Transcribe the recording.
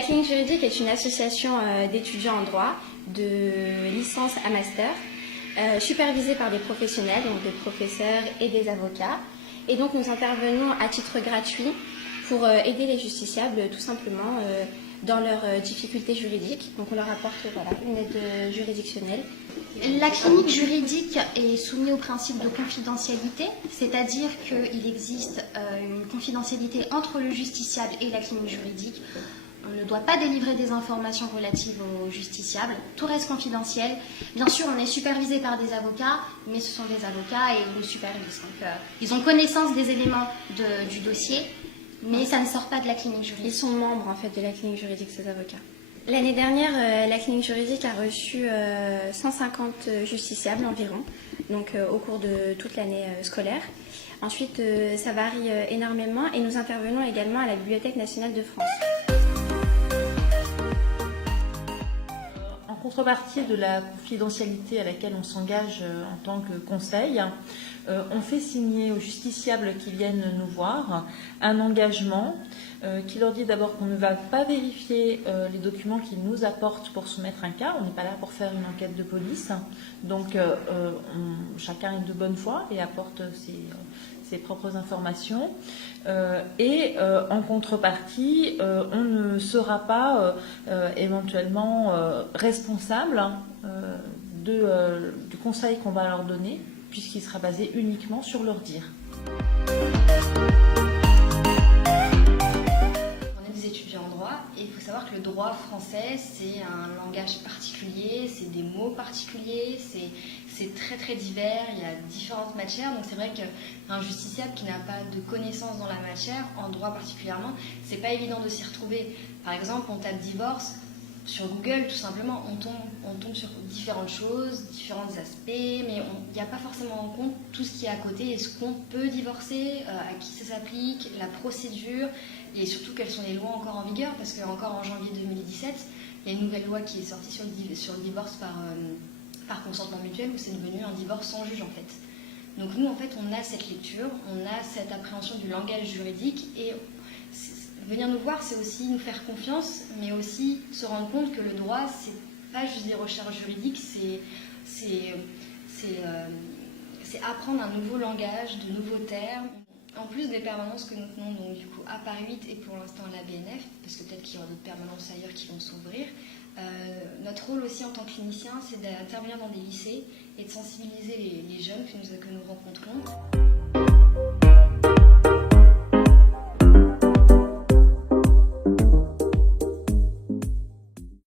La clinique juridique est une association d'étudiants en droit, de licence à master, supervisée par des professionnels, donc des professeurs et des avocats. Et donc nous intervenons à titre gratuit pour aider les justiciables tout simplement dans leurs difficultés juridiques. Donc on leur apporte une aide juridictionnelle. La clinique juridique est soumise au principe de confidentialité, c'est-à-dire qu'il existe une confidentialité entre le justiciable et la clinique juridique. On ne doit pas délivrer des informations relatives aux justiciables, tout reste confidentiel. Bien sûr, on est supervisé par des avocats, mais ce sont des avocats et ils nous supervisent. Donc, ils ont connaissance des éléments du dossier, mais ça ne sort pas de la clinique juridique. Ils sont membres en fait de la clinique juridique, ces avocats. L'année dernière, la clinique juridique a reçu 150 justiciables environ, donc au cours de toute l'année scolaire. Ensuite, ça varie énormément et nous intervenons également à la Bibliothèque nationale de France. En contrepartie de la confidentialité à laquelle on s'engage en tant que conseil, on fait signer aux justiciables qui viennent nous voir un engagement qui leur dit d'abord qu'on ne va pas vérifier les documents qu'ils nous apportent pour soumettre un cas. On n'est pas là pour faire une enquête de police. Donc chacun est de bonne foi et apporte ses propres informations. En contrepartie, on ne sera pas éventuellement responsable du conseil qu'on va leur donner, puisqu'il sera basé uniquement sur leur dire. On est des étudiants en droit et il faut savoir que le droit français, c'est un langage particulier, c'est des mots particuliers, c'est très très divers, il y a différentes matières, donc c'est vrai qu'un justiciable qui n'a pas de connaissances dans la matière, en droit particulièrement, c'est pas évident de s'y retrouver. Par exemple, on tape divorce sur Google, tout simplement, on tombe sur différentes choses, différents aspects, mais il n'y a pas forcément en compte tout ce qui est à côté. Est-ce qu'on peut divorcer, à qui ça s'applique, la procédure, et surtout quelles sont les lois encore en vigueur, parce qu'encore en janvier 2017, il y a une nouvelle loi qui est sortie sur le divorce par consentement mutuel, où c'est devenu un divorce sans juge en fait. Donc nous en fait on a cette lecture, on a cette appréhension du langage juridique et venir nous voir c'est aussi nous faire confiance, mais aussi se rendre compte que le droit c'est pas juste des recherches juridiques, c'est apprendre un nouveau langage, de nouveaux termes. En plus des permanences que nous tenons donc du coup à Paris 8 et pour l'instant à la BNF, parce que peut-être qu'il y aura d'autres permanences ailleurs qui vont s'ouvrir, notre rôle aussi en tant que clinicien, c'est d'intervenir dans des lycées et de sensibiliser les jeunes que nous rencontrons.